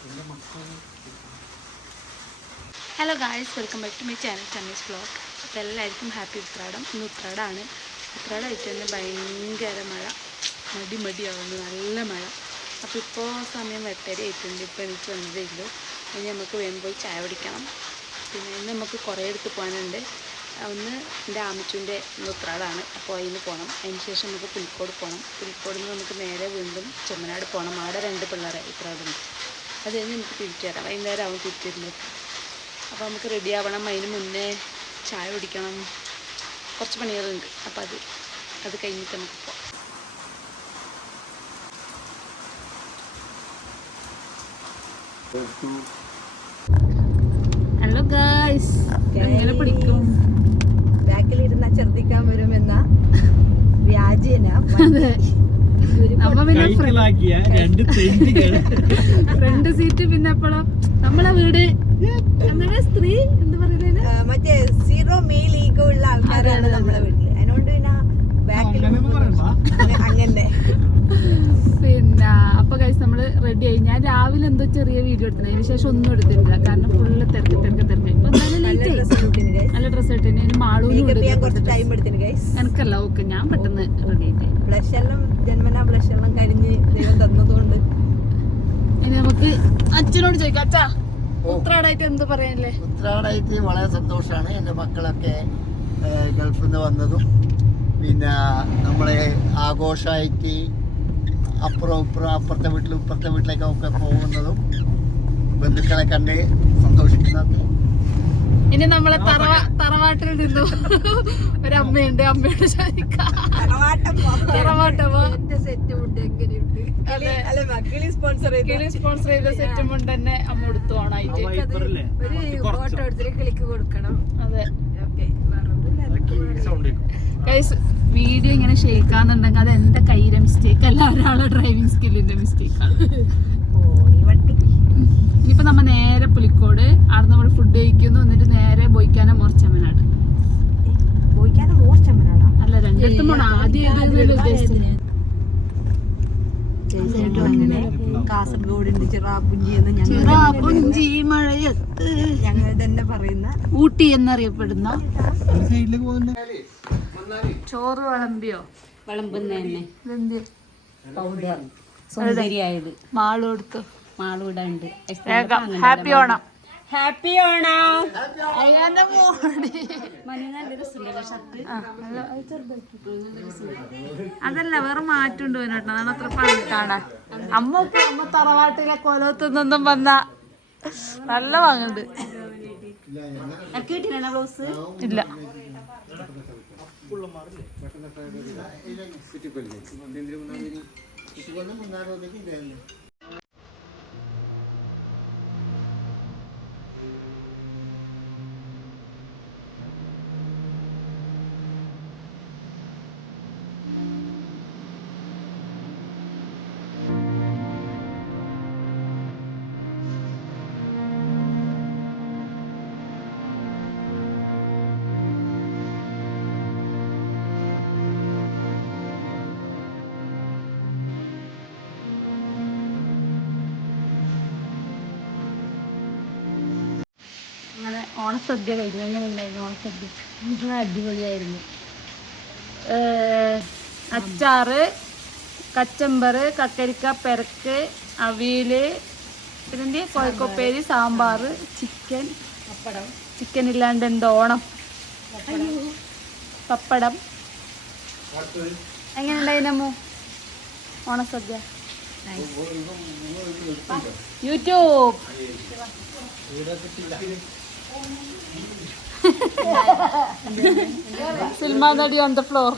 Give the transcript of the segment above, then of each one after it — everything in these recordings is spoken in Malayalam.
Hello guys, welcome back to my channel Chammi's vlog. അപ്പോൾ എല്ലാവർക്കും ഹാപ്പി ഉത്രാടം. ഇന്ന് ഉത്രാടമാണ്. ഉത്രാടമായിട്ട് തന്നെ ഭയങ്കര മഴ, മടിയാവുന്നു, നല്ല മഴ. അപ്പോൾ ഇപ്പോൾ സമയം 8:30 ആയിട്ടുണ്ട്. ഇപ്പോൾ എനിക്ക് വന്നതേ ഉള്ളൂ. ഇനി നമുക്ക് വേഗം പോയി ചായ കുടിക്കണം. പിന്നെ ഇന്ന് നമുക്ക് കുറേ അടുത്ത് പോകാനുണ്ട്. ഒന്ന് എൻ്റെ ആമിച്ചുൻ്റെ ഉത്രാടമാണ്, അപ്പോൾ അതിന് പോകണം. അതിന് ശേഷം നമുക്ക് പുലിക്കോട് പോകണം. പുലിക്കോട് നിന്ന് നമുക്ക് നേരെ വീണ്ടും ചെമ്മനാട് പോകണം. അവിടെ 2 പിള്ളേരെ ഉത്രാടുണ്ട്. അത് കഴിഞ്ഞ് നമുക്ക് തിരിച്ചു വരാം. വൈകുന്നേരം ആവും തിരിച്ചിരുന്നത്. അപ്പോൾ നമുക്ക് റെഡി ആവണം. അതിന് മുന്നേ ചായ കുടിക്കണം. കുറച്ച് പണികളുണ്ട്. അപ്പോൾ അത് കഴിഞ്ഞിട്ട് നമുക്ക് പോകാം. ഹലോ ഗായ്സ്, എങ്ങനെ പിടിക്കും? ബാക്കിലിരുന്ന ഛർദിക്കാൻ വരുമെന്ന വ്യാജേന ഫ്രണ്ട് സീറ്റ്. പിന്നെ എപ്പോഴും നമ്മളെ വീട് സ്ത്രീ എന്താ പറയുന്നത്, മറ്റേ 0 മെയിൽ ഈഗോ ഉള്ള ആൾക്കാരാണ് നമ്മളെ വീട്ടില്. അതിനോണ്ട് പിന്നെ ബാക്കിൽ അങ്ങനെ. പിന്നെ അപ്പൊ ഗൈസ് നമ്മള് റെഡി ആയി. ഞാൻ രാവിലെ എന്തോ ചെറിയ വീഡിയോ എടുത്തത്, അതിന് ശേഷം ഒന്നും എടുത്തിട്ടില്ല. കാരണം ഫുള്ള് തിരക്ക്. നല്ല ഡ്രസ്സ് ഇട്ടിന്. എനിക്കല്ല, ഓക്കെ, ഞാൻ പെട്ടെന്ന് റെഡി ആയിട്ട്. ജന്മനാ ബ്ലഷ് എല്ലാം കഴിഞ്ഞ് ദൈവം തന്നതുകൊണ്ട് ഇനി നമുക്ക് അച്ഛനോട് ചോദിക്കാം. അച്ഛാ, ഉത്രാടായിട്ട് എന്ത് പറയാനല്ലേ? ഉത്രാടായിട്ട് വളരെ സന്തോഷമാണ്. എൻ്റെ മക്കളൊക്കെ ഗൾഫിൽ നിന്ന് വന്നതും പിന്നെ നമ്മളെ ആഘോഷമായിട്ട് അപ്പുറത്തെ വീട്ടിലും ഇപ്പുറത്തെ വീട്ടിലേക്കൊക്കെ പോകുന്നതും ബന്ധുക്കളെ കണ്ട് സന്തോഷിക്കുന്നത്. ഇനി നമ്മളെ തറവാട്ടിൽ നിന്നു ഒരമ്മയുണ്ട്. അമ്മയോട് ചോദിക്കാം. സ്പോൺസർ ചെയ്ത സെറ്റും കൊണ്ട് തന്നെ അമ്മ എടുത്തു ഓണായിട്ട്. ക്ലിക്ക് കൊടുക്കണം. അതെ ഗൈസ്, വീഡിയോ ഇങ്ങനെ ഷെയ്ക്കാന്നുണ്ടെങ്കിൽ അത് എന്റെ കയ്യിലെ മിസ്റ്റേക്ക് അല്ല, ഒരാളെ ഡ്രൈവിംഗ് സ്കില്ലിന്റെ മിസ്റ്റേക്കാണ്. ഇനിയിപ്പോ നമ്മ നേരെ പുലിക്കോട്, അവിടെ നമ്മൾ ഫുഡ് കഴിക്കുന്നു. എന്നിട്ട് നേരെ ബോയ്ക്കാനോ മോർച്ചമ്മനാട്. അല്ല, രണ്ടിടത്തും പോണം. ആദ്യം കാസർഗോഡിന്റെ ചിറാപുഞ്ചി മഴയത്ത് ഞങ്ങൾ തന്നെ പറയുന്ന ഊട്ടി എന്നറിയപ്പെടുന്ന ചോറ് വിളമ്പുന്ന പൗഡർ സുന്ദരിയായത് മാളു എടുത്തു. മാളൂടുണ്ട്. ഹാപ്പി ഓണം. ഹാപ്പി ഓണം. അതല്ല, വേറെ മാറ്റുണ്ട് കേട്ടോ. അതാണ് അത്ര പണിട്ടാണ്. അമ്മ തറവാട്ടിലെ കൊലത്തൊന്നും വന്ന നല്ല വാങ്ങുന്നുണ്ട്. ഇല്ല, അങ്ങനെ ഓണസദ്യ കഴിഞ്ഞു. എങ്ങനെയുണ്ടായിരുന്നു ഓണസദ്യ? അടിപൊളിയായിരുന്നു. അച്ചാറ്, കച്ചമ്പറ്, കക്കരിക്ക പെരക്ക്, അവിയല്, പിന്നെ കോഴിക്കോപ്പേരി, സാമ്പാർ, ചിക്കൻ ഇല്ലാണ്ട് എന്തോ ഓണം, പപ്പടം. എങ്ങനെയുണ്ടായിരുന്നു ഓണസദ്യ? യൂട്യൂബ് സിനിമ നടി ഓൺ ദ ഫ്ലോർ.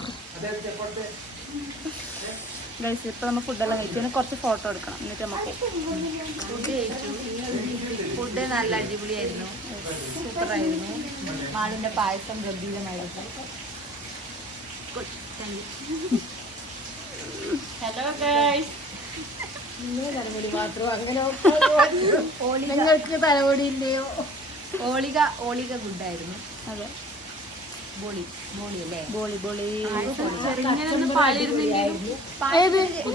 ഗൈസ്, ഇപ്പൊ നമ്മൾ ഫുഡെല്ലാം കഴിച്ചു. കുറച്ച് ഫോട്ടോ എടുക്കണം, എന്നിട്ട് നമുക്ക് ഫുഡ് നല്ല അടിപൊളിയായിരുന്നു, സൂപ്പറായിരുന്നു. മാളിന്റെ പായസം ഗംഭീരമായിരുന്നു. ഹലോ ഗൈസ്, തലമുടി മാത്രം അങ്ങനെ നിങ്ങൾക്ക് തലമുടി ഇല്ലയോ? ഓളിക ഗുഡായിരുന്നു. അതെ, ബോളി അല്ലേ? ബോളി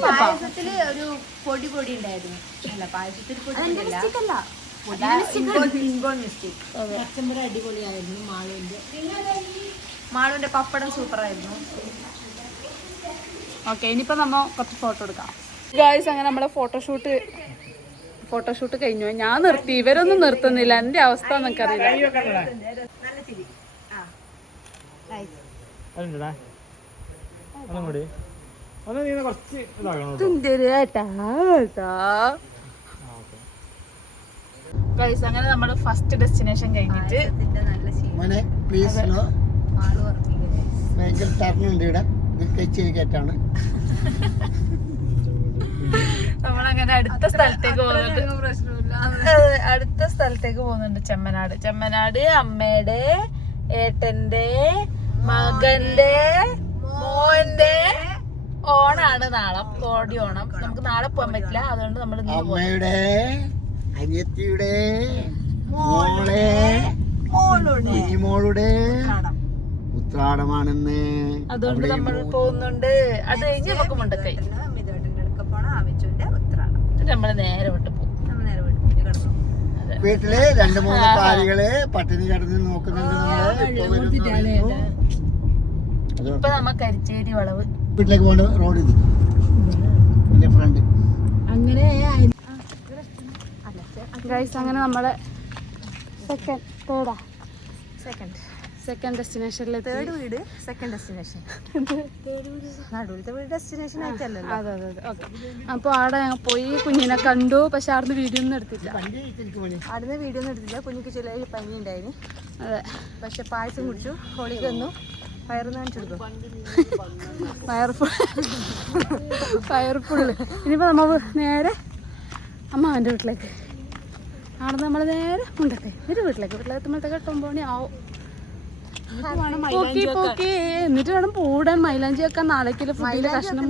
പായസത്തില് ഒരു പൊടി ഉണ്ടായിരുന്നു. അല്ല പായസത്തിൽ പൊടി അടിപൊളിയായിരുന്നു. മാളുവിന്റെ പപ്പടം സൂപ്പറായിരുന്നു. ഓക്കെ, ഇനിയിപ്പോ നമ്മ കുറച്ച് ഫോട്ടോ എടുക്കാം ഗായ്സ്. അങ്ങനെ നമ്മളെ ഫോട്ടോഷൂട്ട് കഴിഞ്ഞു. ഞാൻ നിർത്തി, ഇവരൊന്നും നിർത്തുന്നില്ല. എന്റെ അവസ്ഥ നിനക്കറിയില്ല. ഗായ്സ് അങ്ങനെ നമ്മള് ഫസ്റ്റ് ഡെസ്റ്റിനേഷൻ കഴിഞ്ഞിട്ട് ഭയങ്കര ടർണുണ്ട് ഇവിടെ. കയറ്റാണ്. നമ്മളങ്ങനെ അടുത്ത സ്ഥലത്തേക്ക് പോകുന്നുണ്ട്. ചെമ്മനാട് അമ്മയുടെ ഏട്ടന്റെ മകന്റെ മോന്റെ ഓണാണ് നാളെ. കോടി ഓണം. നമുക്ക് നാളെ പോകാൻ പറ്റില്ല, അതുകൊണ്ട് നമ്മൾ അമ്മയുടെ അനിയത്തിയുടെ മോളുടെ ഉത്രാടമാണെന്ന്. അതുകൊണ്ട് നമ്മൾ പോകുന്നുണ്ട്. അത് കഴിഞ്ഞ് നമുക്ക് മുണ്ടക്കൈ നമ്മള് നേരെ വിട്ടു പോകും. വീട്ടില് 2-3 കാര്യങ്ങള് പട്ടിണി കിടന്ന് നോക്കുന്നുണ്ട്. ഇപ്പൊ നമ്മ കരിച്ചേരി വളവ് വീട്ടിലേക്ക് പോകേണ്ട റോഡ് ഇത്. എന്റെ ഫ്രണ്ട് അങ്ങനെ അങ്ങനെ നമ്മളെ സെക്കൻഡ് ഡെസ്റ്റിനേഷനിൽ തേർഡ് വീട് സെക്കൻഡ് ഡെസ്റ്റിനേഷൻ. നടുവിലത്തെ വീട് ഡെസ്റ്റിനേഷൻ ആയിട്ടല്ലോ. അതെ. ഓക്കെ, അപ്പോൾ അവിടെ ഞങ്ങൾ പോയി കുഞ്ഞിനെ കണ്ടു. പക്ഷെ അവിടുന്ന് വീഡിയോ ഒന്നും എടുത്തില്ല. കുഞ്ഞിക്ക് ചില പനി ഉണ്ടായിരുന്നു. അതെ, പക്ഷെ പായസം കുടിച്ചു. ഹോളി തന്നു. വയറ് കാണിച്ചെടുക്കും. Fire full. ഇനിയിപ്പോൾ നമ്മൾ നേരെ അമ്മാവൻ്റെ വീട്ടിലേക്ക്. അവിടെ നമ്മൾ നേരെ മുണ്ടക്കൈ എന്നിട്ട് വീട്ടിലെത്തുമ്പോഴത്തേക്ക് 8-9 മണി ആവും. പോക്കി എന്നിട്ട് വേണം പൂടാൻ. മൈലാഞ്ചി വെക്കാൻ നാളേക്കുള്ള ഫുഡിന്റെ കഷ്ണം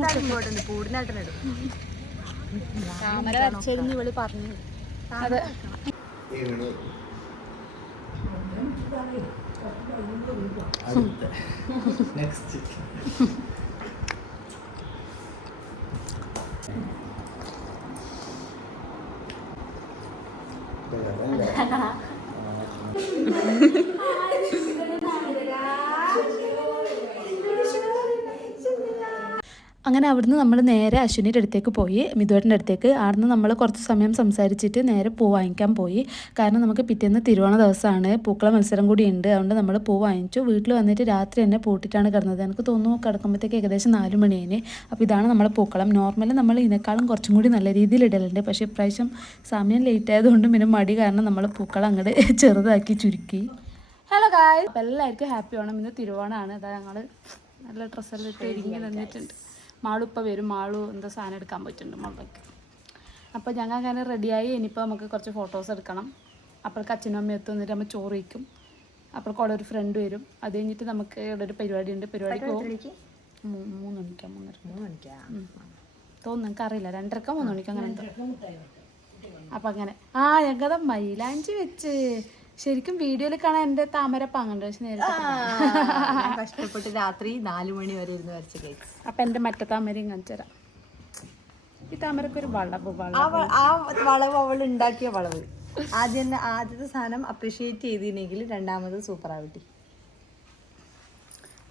ക്യാമറ വരച്ചിരുന്നു ഇവള് പറഞ്ഞു. അതെ, അങ്ങനെ അവിടുന്ന് നമ്മൾ നേരെ അശ്വിനിയുടെ അടുത്തേക്ക് പോയി, മിഥുവേട്ടൻ്റെ അടുത്തേക്ക്. അവിടുന്ന് നമ്മൾ കുറച്ച് സമയം സംസാരിച്ചിട്ട് നേരെ പൂ വാങ്ങിക്കാൻ പോയി. കാരണം നമുക്ക് പിറ്റേന്ന് തിരുവോണ ദിവസമാണ്, പൂക്കള മത്സരം കൂടി ഉണ്ട്. അതുകൊണ്ട് നമ്മൾ പൂ വാങ്ങിച്ചു. വീട്ടിൽ വന്നിട്ട് രാത്രി തന്നെ പൂട്ടിട്ടാണ് കിടന്നത്. എനിക്ക് തോന്നുന്നു കിടക്കുമ്പോഴത്തേക്ക് ഏകദേശം 4 മണിയേനെ. അപ്പോൾ ഇതാണ് നമ്മളെ പൂക്കളം. നോർമലി നമ്മൾ ഇതിനേക്കാളും കുറച്ചും കൂടി നല്ല രീതിയിൽ ഇടലുണ്ട്. പക്ഷേ ഇപ്രാവശ്യം സമയം ലേറ്റ് ആയതുകൊണ്ട് പിന്നെ മടി കാരണം നമ്മൾ പൂക്കളം അങ്ങോട്ട് ചെറുതാക്കി ചുരുക്കി. ഹലോ ഗായ്, അപ്പോൾ എല്ലാവർക്കും ഹാപ്പി ഓണം. ഇന്ന് തിരുവോണമാണ്. അതാ ഞങ്ങൾ നല്ല ഡ്രസ്സെല്ലാം ഇട്ട് ഒരുങ്ങി നിന്നിട്ടുണ്ട്. മാളു ഇപ്പോൾ വരും. മാളു എന്താ സാധനം എടുക്കാൻ പോയിട്ടുണ്ട് മുളക്. അപ്പോൾ ഞങ്ങൾ അങ്ങനെ റെഡിയായി. ഇനിയിപ്പോൾ നമുക്ക് കുറച്ച് ഫോട്ടോസ് എടുക്കണം. അപ്പോഴേക്ക് അച്ഛനും അമ്മയും എത്തും. എന്നിട്ട് നമ്മൾ ചോറ് വയ്ക്കും. അപ്പോഴേക്കും അവിടെ ഒരു ഫ്രണ്ട് വരും. അത് കഴിഞ്ഞിട്ട് നമുക്ക് ഇവിടെ ഒരു പരിപാടി ഉണ്ട്. പരിപാടിക്ക് പോകും. 3 മണിക്കാണ് 3:30 തോന്നുന്നു. എനിക്കറിയില്ല. 2:30 3 മണിക്ക് അങ്ങനെ എന്തോ. അപ്പം അങ്ങനെ ഞങ്ങളുടെ മൈലാഞ്ചി വെച്ച് ശരിക്കും വീഡിയോയിൽ കാണാൻ എൻ്റെ താമര പാങ്ങുണ്ട്. പക്ഷെ നേരത്തെ കഷ്ടപ്പെട്ട് രാത്രി 4 മണി വരെ ഇരുന്ന് വരച്ച കേക്ക്. അപ്പം എൻ്റെ മറ്റേ താമരയും കാണിച്ചു തരാം. ഈ താമരക്ക് ഒരു വളവ് അവൾ ഉണ്ടാക്കിയ വളവ്. ആദ്യത്തെ സാധനം അപ്രീഷിയേറ്റ് ചെയ്തിരുന്നെങ്കിൽ രണ്ടാമത് സൂപ്പർ ആവട്ടെ.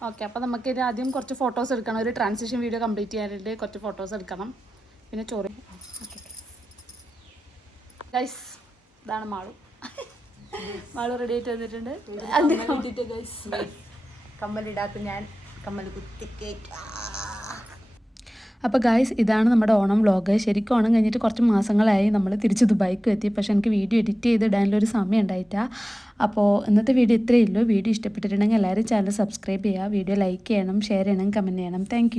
ഓക്കെ, അപ്പോൾ നമുക്ക് ഇത് ആദ്യം കുറച്ച് ഫോട്ടോസ് എടുക്കണം. ഒരു ട്രാൻസിഷൻ വീഡിയോ കംപ്ലീറ്റ് ചെയ്യാനായിട്ട് കുറച്ച് ഫോട്ടോസ് എടുക്കണം. പിന്നെ ചോറ്. ഓക്കെ ഗൈസ്, ഇതാണ് മാളു. മാളു റെഡി ആയിട്ട് വന്നിട്ടുണ്ട്. കമ്മലിടാത്ത ഞാൻ കമ്മൽ കുത്തിക്കേറ്റ്. അപ്പോൾ ഗായ്സ്, ഇതാണ് നമ്മുടെ ഓണം വ്ളോഗ്. ശരിക്കും ഓണം കഴിഞ്ഞിട്ട് കുറച്ച് മാസങ്ങളായി നമ്മൾ തിരിച്ച് ദുബായിക്ക് എത്തി. പക്ഷേ എനിക്ക് വീഡിയോ എഡിറ്റ് ചെയ്ത് ഇടാനൊരു സമയം ഉണ്ടായിട്ടാണ്. അപ്പോൾ ഇന്നത്തെ വീഡിയോ ഇത്രയേ ഉള്ളൂ. വീഡിയോ ഇഷ്ടപ്പെട്ടിട്ടുണ്ടെങ്കിൽ എല്ലാവരും ചാനൽ സബ്സ്ക്രൈബ് ചെയ്യുക. വീഡിയോ ലൈക്ക് ചെയ്യണം, ഷെയർ ചെയ്യണം, കമൻറ്റ് ചെയ്യണം. താങ്ക്